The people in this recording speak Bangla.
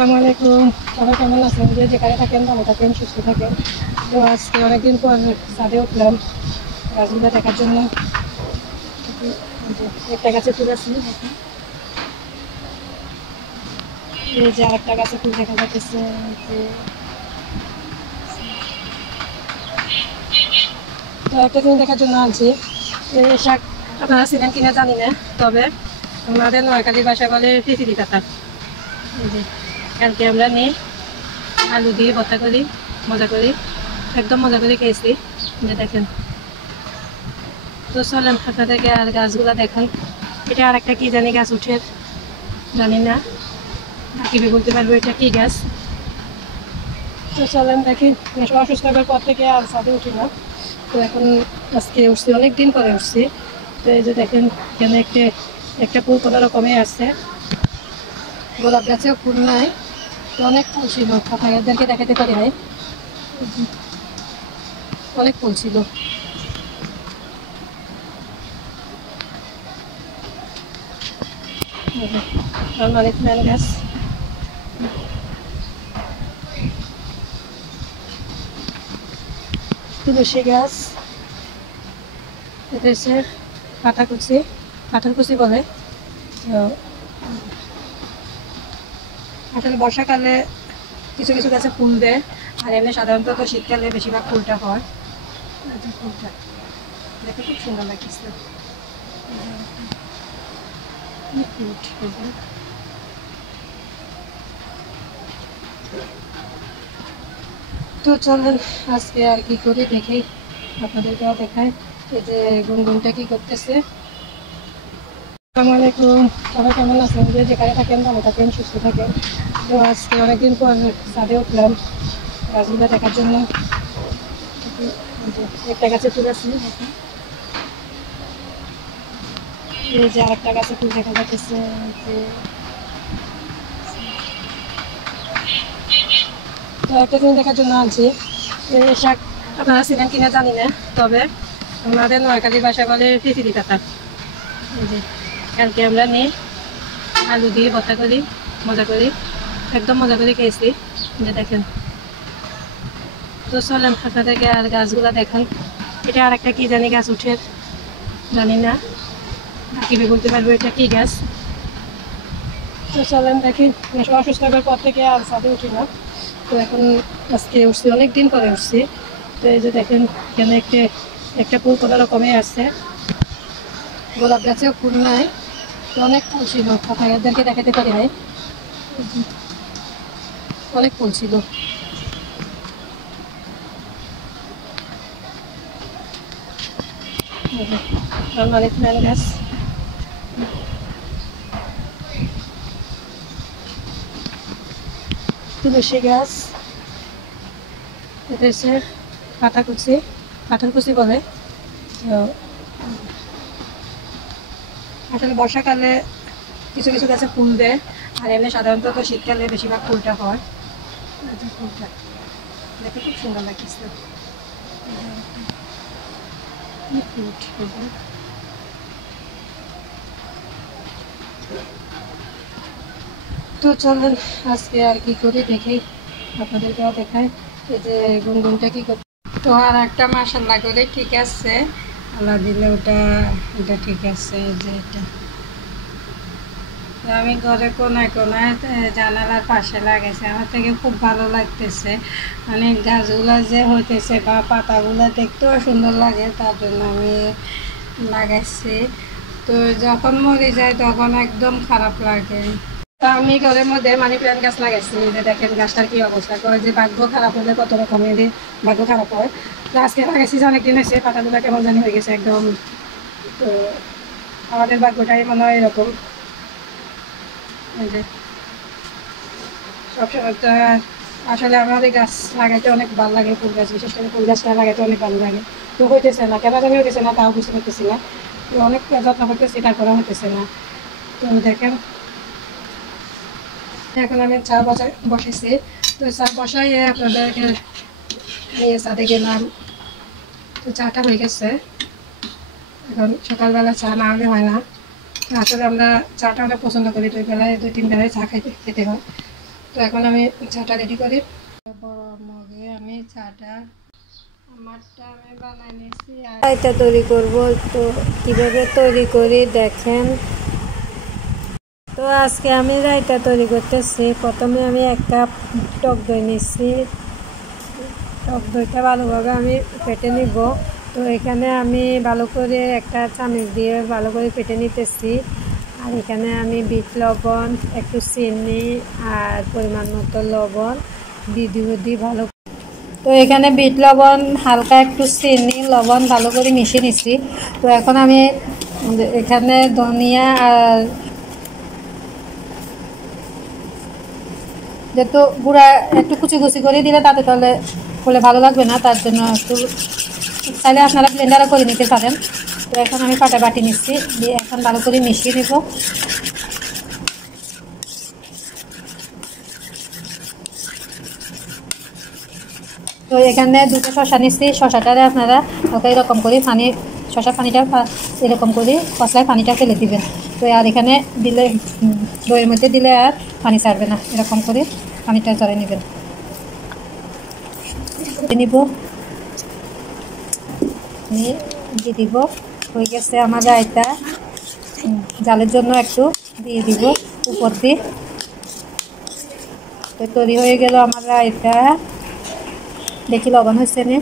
আসসালামু আলাইকুম। সবাই কেমন আছেন? যে যেখানে থাকেন ভালো থাকেন, সুস্থ থাকেন। তো আজকে অনেকদিন পর ছাদে উঠলাম গাছগুলো দেখার জন্য। একটা গাছে ফুল আছে, এই যে আরেকটা গাছে ফুল দেখা যাচ্ছে। তো একটা জিনিস দেখার জন্য আনছি। এই শাক আপনারা ছিলেন কিনা জানি না, তবে আমাদের নোয়াখালী ভাষায় বলে তিতিরি পাতা। এই যে কালকে আমরা নিয়ে আলু দিয়ে ভর্তা করি, মজা করি, একদম মজা করে খেয়েছি। যে দেখেন, তো চলেন আপনাদেরকে আর গাছগুলা দেখাই। এটা আর একটা কি জানি গাছ উঠে, জানি না, কিভাবে বলতে পারবো এটা কি গাছ। তো চলেন দেখি। অসুস্থ হওয়ার পর থেকে আর ছাদে উঠি না। তো এখন আজকে উঠছি, অনেকদিন পরে উঠছি। তো এই যে দেখেন, এখানে একটা ফুল কোনো রকমই আসছে। গোলাপ গাছেও ফুল নাই, তো অনেক ফুল ছিল, আপনাদেরকে দেখাতে পারি নাই, অনেক ফুল ছিল। মানি প্ল্যান্ট গাছ, তুলসী গাছ, এটা হচ্ছে কাঁঠালকুচি বলে। আসলে বর্ষাকালে কিছু কিছু গাছে ফুল দেয়, আর এমনি সাধারণত তো শীতকালে বেশিরভাগ ফুলটা হয়। ফুলটা দেখে খুব সুন্দর লাগতেছে। তো চলেন আজকে আর কি করি দেখি, আপনাদেরকেও দেখায়। এই যে গুনগুনটা কি করতেছে। আসসালামু আলাইকুম। সবাই কেমন আছেন? যে যেখানে থাকেন ভালো থাকেন, সুস্থ থাকেন। তো আজকে অনেকদিন পর ছাদে উঠলাম গাছগুলো দেখার জন্য। একটা গাছে ফুল আছে, এই যে আরেকটা গাছে ফুল দেখা যাচ্ছে। তো একটা জিনিস দেখার জন্য আনছি। এই শাক আপনারা ছিলেন কিনা জানি না, তবে আমাদের নোয়াখালী ভাষায় বলে তিতিরি পাতা। এই যে কালকে আমরা নিয়ে আলু দিয়ে ভর্তা করি, মজা করি, একদম মজা করে খেয়েছি। যে দেখেন, তো চলেন আপনাদেরকে আর গাছগুলা দেখাই। এটা আর একটা কি জানি গাছ উঠে, জানি না, কিভাবে বলতে পারবো এটা কি গাছ। তো চলেন দেখি। অসুস্থ হওয়ার পর থেকে আর ছাদে উঠি না। তো এখন আজকে উঠছি, অনেকদিন পরে উঠছি। তো এই যে দেখেন, এখানে একটা ফুল কোনো রকমই আসছে। গোলাপ গাছেও ফুল নাই, তো অনেক ফুল ছিল, আপনাদেরকে দেখাতে পারি নাই, অনেক ফুল ছিল। মানি প্ল্যান্ট গাছ, তুলসী গাছ, এটা হচ্ছে কাঁঠালকুচি বলে। আসলে বর্ষাকালে কিছু কিছু গাছে ফুল দেয়, আর এমনি সাধারণত তো শীতকালে বেশিরভাগ ফুলটা হয়। ফুলটা দেখে খুব সুন্দর লাগতেছে। তো চলেন আজকে আর কি করি দেখি, আপনাদেরকেও দেখায়। এই যে গুনগুনটা কি করতে। তো আর একটা মাশাআল্লাহ করে ঠিক আছে, আল্লাহ দিলে এটা ঠিক আছে। যে এটা আমি ঘরে কোনায় কোনায় জানালার পাশে লাগাইছি, আমার থেকে খুব ভালো লাগতেছে। মানে গাছগুলা যে হইতেছে বা পাতাগুলো দেখতেও সুন্দর লাগে, তার জন্য আমি লাগাইছি। তো যখন মরে যায় তখন একদম খারাপ লাগে। তা আমি ঘরের মধ্যে মানি প্ল্যান্ট গাছ লাগাইছি। যে দেখেন গাছটার কি অবস্থা করে, যে ভাগ্য খারাপ হলে কত রকমের ভাগ্য খারাপ হয়। তো আজকে লাগাইছি যে অনেকদিন এসে পাতাগুলো কেমন জানি হয়ে গেছে একদম। তো আমাদের ভাগ্যটাই মনে হয় এরকম। যে সবসময় তো আসলে আমাদের গাছ লাগাইতে অনেক ভালো লাগে, ফুল গাছ, বিশেষ করে ফুল গাছটা লাগাইতে অনেক ভালো লাগে। তো হইতেছে না, কেন জানি হইতেছে না, তাও বুঝতে পারতেছি না। তো অনেক যত্ন করতেছি, তারপরে হইতেছে না। তো দেখেন, এখন আমি চা বসেছি। তো চা বসাই আপনাদেরকে নিয়ে ছাদে গেলাম। তো চাটা হয়ে গেছে। এখন সকালবেলা চা না হলে হয় না। আসলে আমরা চাটা অনেক পছন্দ করি, 2 বেলায় 2-3 বেলায় চা খেতে হয়। তো এখন আমি চাটা রেডি করি। বড় মগে আমি চাটা আমারটা আমি বানাই নিয়েছি। এটা তৈরি করব, তো কিভাবে তৈরি করি দেখেন। তো আজকে আমি রায়তা তৈরি করতেছি। প্রথমে আমি 1 কাপ টক দই নিচ্ছি। টক দইটা ভালোভাবে আমি ফেটে নিব। তো এখানে আমি ভালো করে একটা চামচ দিয়ে ভালো করে ফেটে নিতেছি। আর এখানে আমি বিট লবণ, একটু চিনি আর পরিমাণ মতো লবণ দিয়ে ভালো। তো এখানে বিট লবণ, হালকা একটু চিনি, লবণ ভালো করে মিশিয়ে নিচ্ছি। তো এখন আমি এখানে ধনিয়া আর যেহেতু গুঁড়া একটু কুচি কুচি করে দিলে তাতে তাহলে করলে ভালো লাগবে না, তার জন্য একটু চাইলে আপনারা ব্লেন্ডারও করে নিতে পারেন। তো এখন আমি পাটা বাটি নিচ্ছি, দিয়ে এখন ভালো করে মিশিয়ে নেব। তো এখানে 2টা শশা নিচ্ছি। শশাটারে আপনারা ওকে এরকম করে পানি, শশার পানিটা এরকম করে কষলায় পানিটা ফেলে দিবেন। তো আর এখানে দিলে দইয়ের মধ্যে দিলে আর পানি ছাড়বে না, এরকম করে পানিটা ঝরে নেবেন। নিব নিয়ে দিয়ে দিব। হয়ে গেছে আমার রায়তা। জালের জন্য একটু দিয়ে দিব উপর দিয়ে। তো তৈরি হয়ে গেল আমার রায়তা। দেখি লবণ হয়েছে না?